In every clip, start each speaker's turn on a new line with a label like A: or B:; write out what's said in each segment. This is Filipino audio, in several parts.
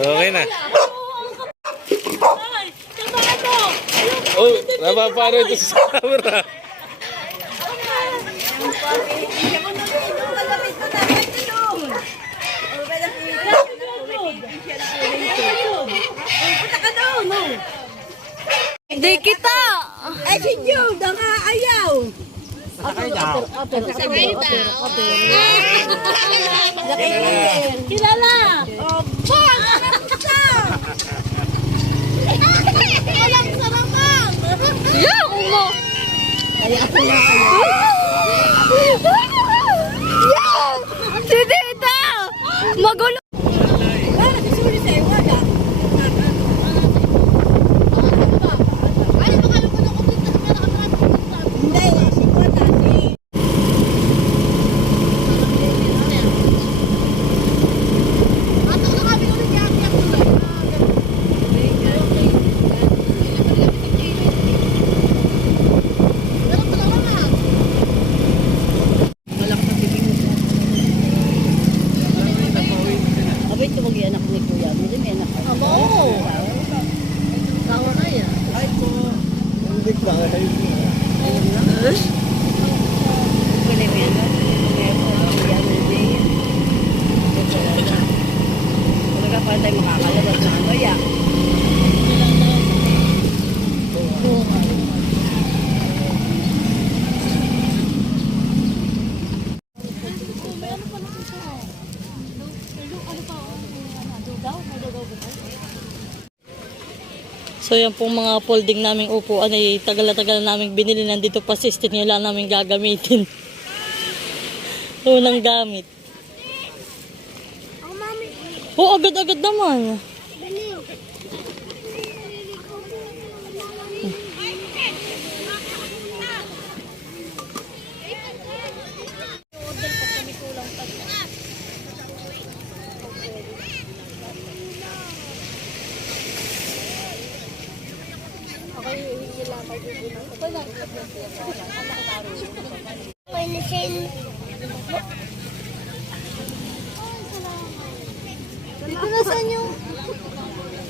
A: Okay na. Oh, napaparo ito sa camera.
B: Kita!
C: Eh, si Jude, ang aayaw.
D: Kilala.
B: Walang sarapan! Yeah, mo! Yeah! Si Tita! Magulo!
C: Ah, sisuli sa iyo, wala. Hindi, si Kota, si... Abay, ito mag anak ni Kuya. Hindi may anak.
B: Oo! Tawa na yan.
C: Pwede may anak. May Kuya, hindi. Talaga pa tayo makakalabas na ano, ya.
D: So yan pong mga folding naming upuan ay tagal na tagal na namin binili. Nandito pa system nyo lang namin gagamitin. Unang gamit. Oo, agad-agad naman.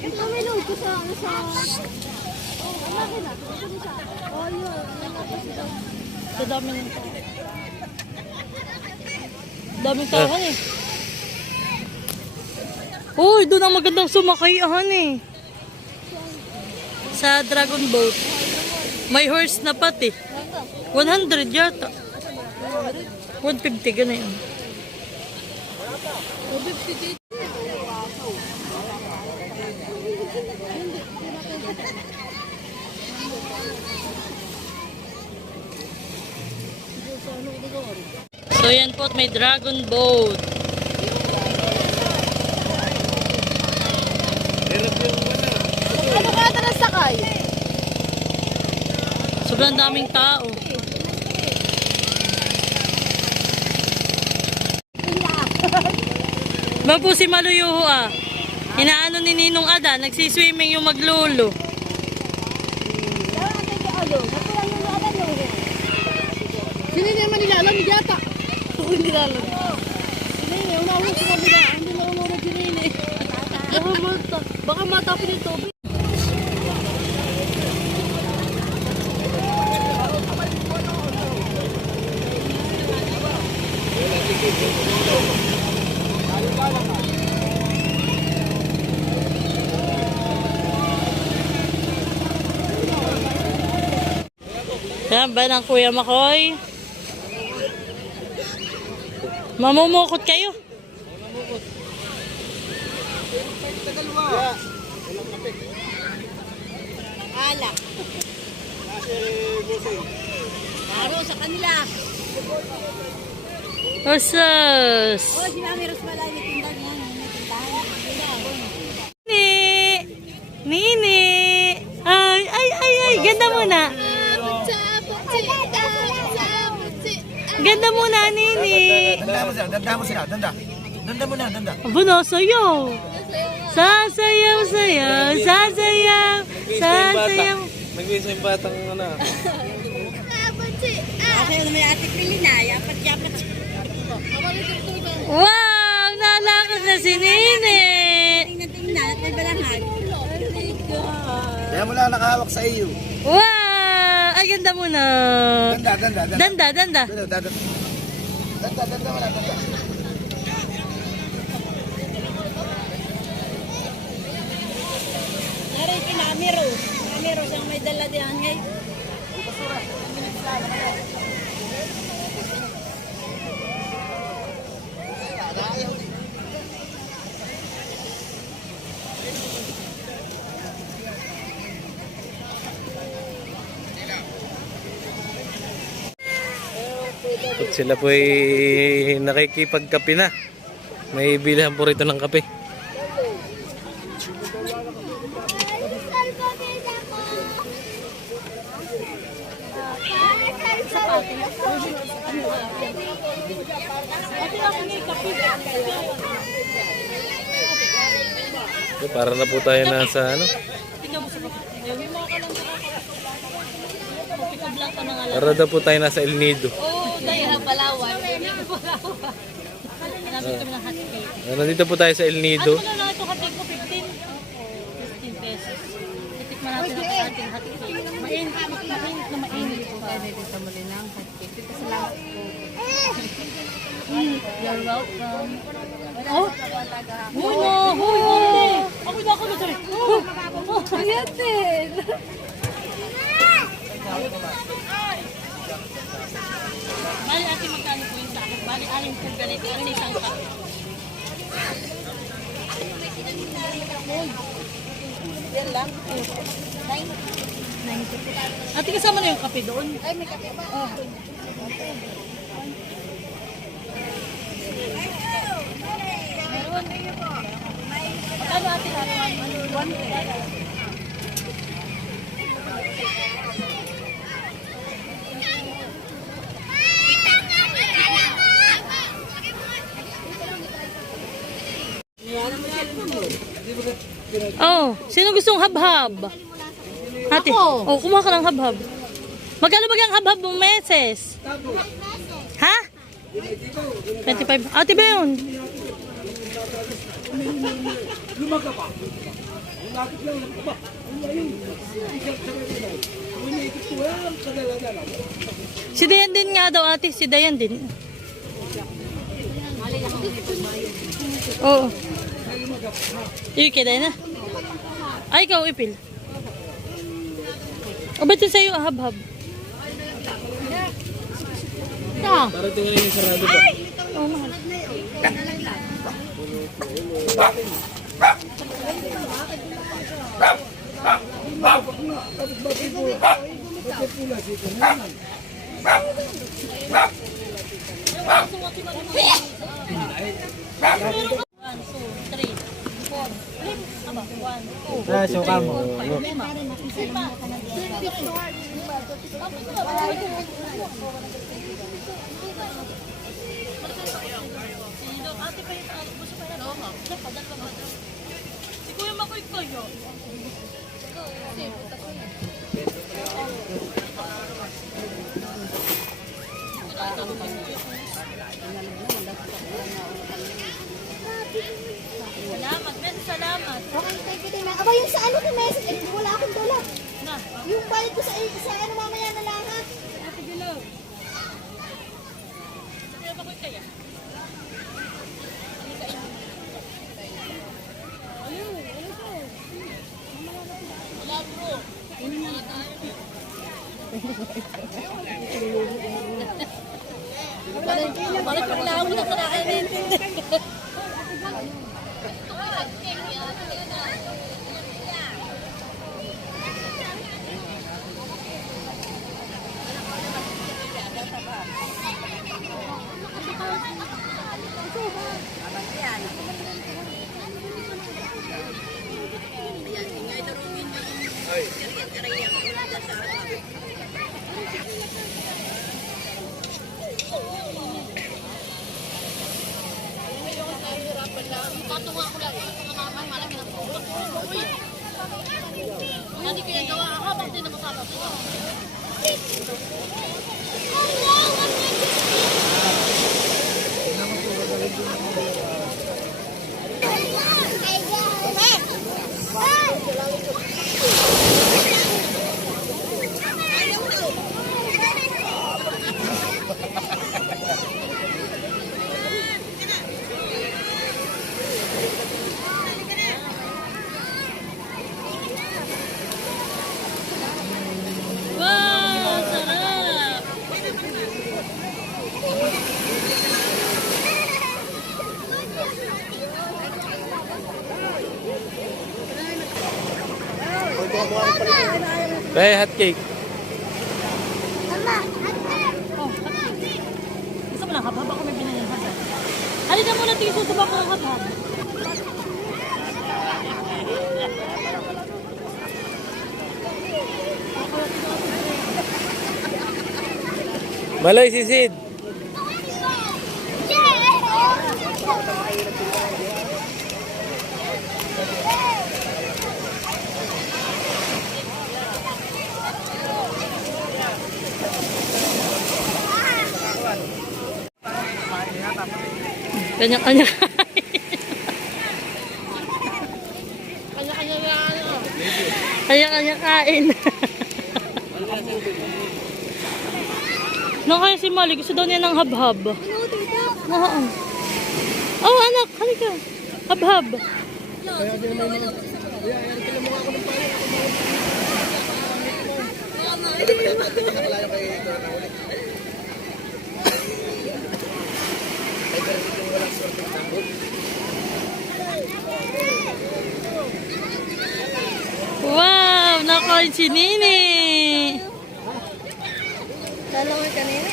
B: Yung pamilog ko sa... sa... Oh, ang laki na. Ano siya? Oh, yun. Nalapas ito.
D: Sa dami ng tao. Daming tauhan eh. Uy, doon ang magandang sumakay ahan eh. Sa dragon boat. May horse na pati. 100 yata. 150 ganun. So yan po, may dragon boat.
B: Ano ka ata nasakay?
D: Sobrang daming tao. Ba po si Maluyuho ah. Inaano ni Ninong Ada, nagsiswimming yung maglolo.
B: Sino naman nila alam yata? Oo, hindi unawag sa kabila. Hindi na unawag sinine. Baka mata, baka matapin yung tubig.
D: Yan ba ng Kuya Makoy? Mamumukot kayo.
C: Mamumukot. Ala. Laro sa kanila.
D: Osos.
C: Oh, si Mami Rose ni tindag yan. Ni. Nini.
D: Ay, ay, ay, ay. Ganda mo na. Ay, muna, Nini.
E: Danda mo sila, danda mo sila, danda. Danda mo na, danda.
D: Aba, nasayaw. Sasayaw, sayaw, sasayaw, sasayaw.
A: Nag-isa yung batang ano.
B: Kasi yung may ate Pilina, yapat-yapat siya.
D: Wow! Nalakas na si Nini.
B: Tingnan-tingnan at may balangag.
E: Kaya mo lang nakahawak sa iyo.
D: Wow! Ay, ganda muna.
E: Danda, danda, danda.
D: Danda, danda.
E: Danda, danda. Danda, danda na, danda.
B: Nari kinamiro. Namiro siyang may dala diyan ngayon.
A: At sila po ay nakikipagkape na. May bilihan po rito ng kape. So, para na po tayo nasa ano. Para daw po tayo nasa El Nido.
D: Ng.
A: Ah, Nandito po tayo sa El Nido.
D: Ano na ito cake ko? 15? 15 pesos. Titikman natin ang ating hot cake. Mainit, na mainit.
B: Dito mo rin ang hotcake. Dito sa lahat po.
D: You're welcome. Oh! Huy na! Huy! Ate! Ako na ako na sorry. Oh! Oh! Ayan din! Bali ate magkano po yung sa aling po ganito. Ang isang cup. Yan lang? Ate kasama na yung kape doon? Ay, may kape ba? Oh. Ano ate natin? One Oh, sino gustong habhab? Ate, oh, kumuha ka ng habhab. Magkano ba yung habhab mong meses? Ha? 25. Ate ba yun? Si Dayan din nga daw ate, si Dayan din. Oo. Iyo kay Dayan na. Ay, ikaw ipil. O ba't yun sa'yo ahab-hab? Ta.
A: Para tingnan yung sarado ba?
D: Oh, mahal. One, two, three, four, five. Aba, one, two,
E: Ah, suka mo.
D: lima. Lima. Sino? Ate pa yung ano, gusto pa yung ano? Dapat, dapat. Si Kuya Makoy kayo. Salamat,
C: Aba, yung sa ano ko message, eh, wala akong dala. Yung bayad ko sa, sa ano mamaya na lang ha.
D: Ate Gulaw. Kuya Makoy kaya?
B: Bakit ko kailangan mo na sa akin? Ayan, tingnan ito rin yun. Ayan, ayan, ayan, ayan, ayan, ayan, ayan,
F: Patunga ako lang. Patunga ako malaki na po. Uy. Hindi ko yan gawa. Habang din na masama.
D: Wow, sarap!
A: Kaya hot cake.
D: Oh, gusto mo ng habhab? Ako may binili ng habhab. Halika muna, tingin susubak ko ng habhab.
A: Maloy, sisid.
D: Kanya-kanya
F: Kanya-kanya ano.
D: Kain. Nung kaya si Molly, gusto daw niya ng habhab. Oo. Oh, anak, halika. Habhab. Wow, nakain si Nini.
C: Dalawa kanina.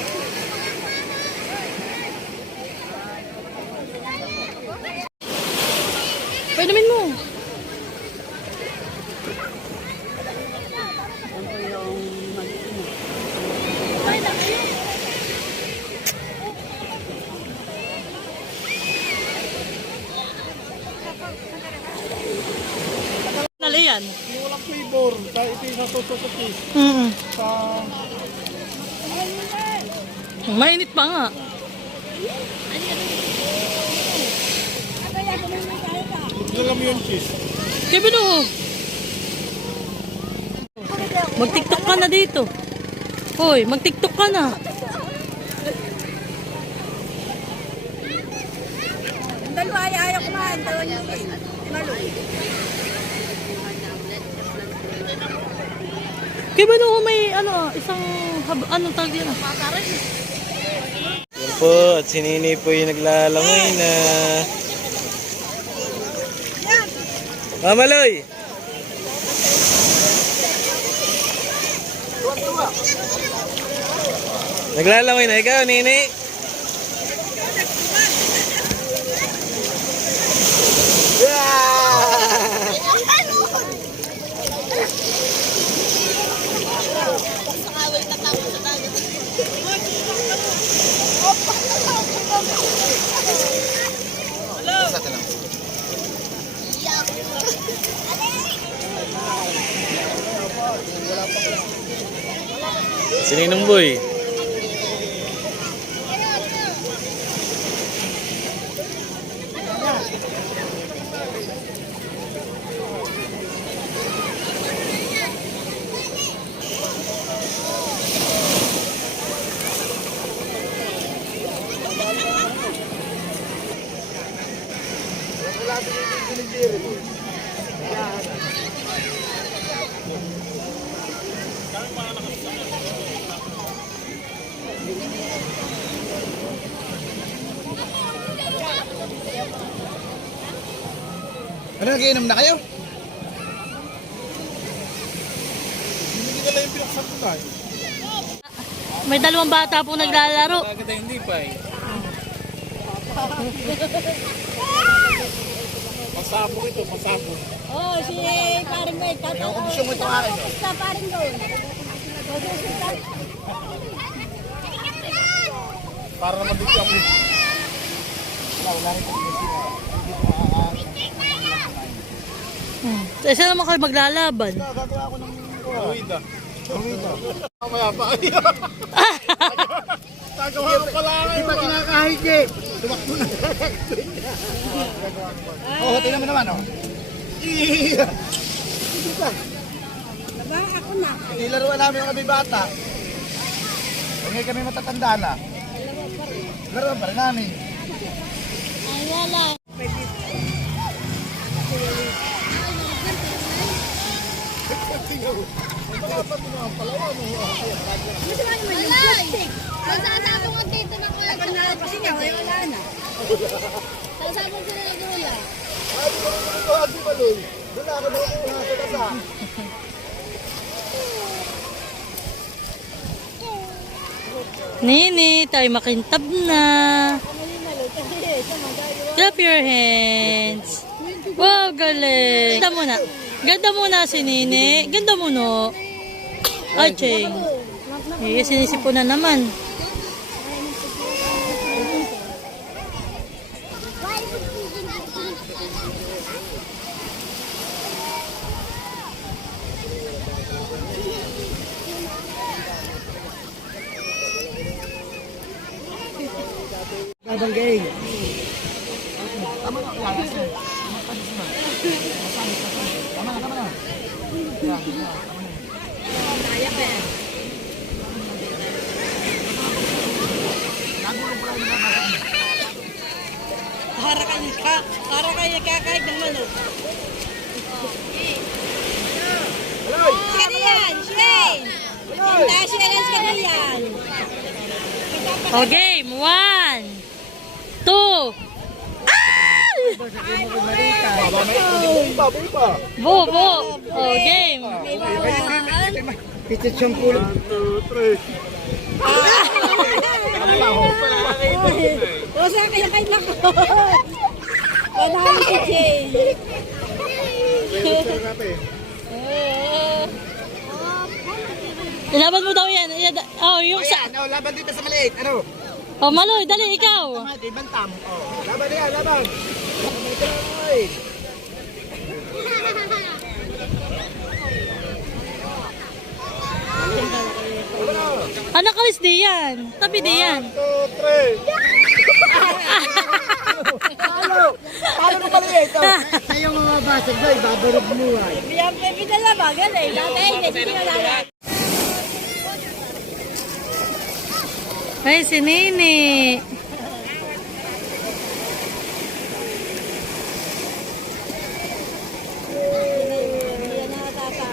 D: Painumin mo. Nali yan.
E: Walang flavor. Dahil ito yung nasususuki
D: Mm
E: sa...
D: Mainit pa nga.
E: Alam yung cheese.
D: Kaya binuho. Mag-tiktok ka na dito. Hoy, mag-tiktok ka na.
C: Dalawa ay ayaw kumain. Dalawa niya. Malo.
D: Kaya binuho may ano, isang, hab, anong tawag ah?
A: Yan po, at si Nini po yung naglalangoy na. Ah, Maloy! Naglalangoy na ikaw, Nini? Si Ninong Boy.
E: Ano, nagiinom na kayo? Hindi yung.
D: May dalawang bata po naglalaro.
A: Bakit hindi pa eh?
E: Pasabog ito, pasabog.
C: Oh, si paring Bay.
E: Yung kondisyon mo ito akin.
C: Sa paring doon.
E: Para naman dito ako. Wala, wala rin kondisyon. Hindi ko makakain.
D: Hmm. Eh, saan naman kayo maglalaban?
E: Gagawa ako ng... Awida. Awida. Gagawa ko pala ako. Di pa kinakahit eh. Tumakbo na. Oo, tingnan mo naman oh.
C: Baka ako na.
E: Nilaruan namin kami bata. Ngayon kami matatanda na. Laruan pa rin namin.
G: Alay!
D: Nini, tayo makintab na. Clap your hands. Wow, galing. Ganda muna. Ganda muna si Nini. Ganda mo no. Ay, Cheng. Eh, sinisipo na naman.
E: Babanggay.
F: Para kayo, ka, para kayo kakain ng manok.
C: Sino yan? Shane! Hindi, Shane sa yan.
D: O, game. One. Two.
E: Baboy pa.
D: Bo, bo. O, game.
E: Pitit siyang kulog.
C: O, saan kayo kayo nako? Wala kami si Shane.
D: Ilaban mo daw yan. Oh, yung sa...
E: Ano, laban dito sa maliit. Ano?
D: Oh, Maloy, dali, ikaw.
E: Mati, bantam. Oh, laban yan, laban. Ay.
D: Anak kalis di yan. Tabi di yan.
E: Two, three. Paano? Paano ko maliit? Oh. Sa'yo mga basag ba, ibabarog mo ay.
C: Yan, baby na lang, magaling. Dati, hindi, na.
D: Ay, si Nini.
C: Yan na tata.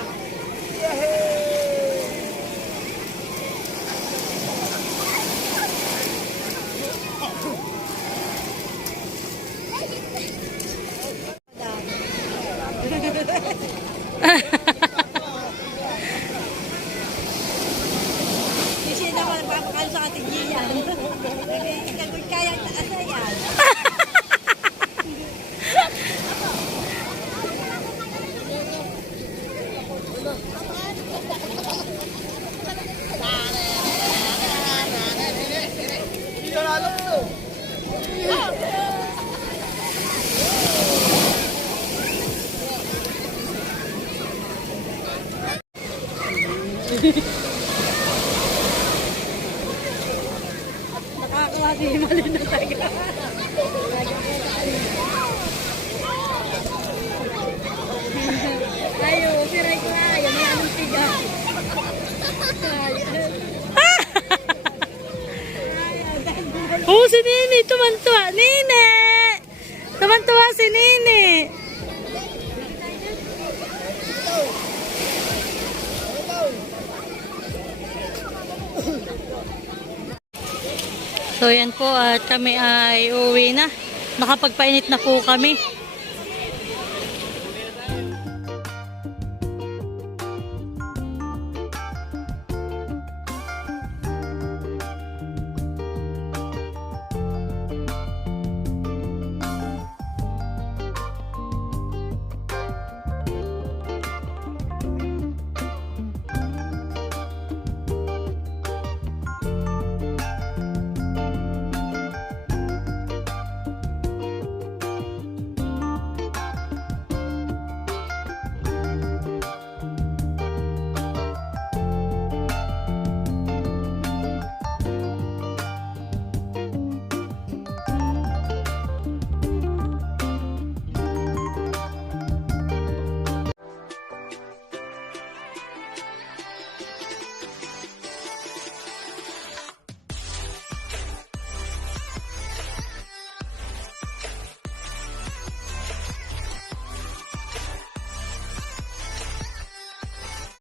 C: Kasi naman, papakal sa ating yan. Ikagod kaya taas na yan. Nakakalabi, mali na tayo. Ayo, piray ko na. Yan yan ang tiga.
D: Oh, si Nini. Tumantuwa. Nini! Tumantuwa si Nini. So yan po at kami ay uwi na. Nakapagpainit na po kami.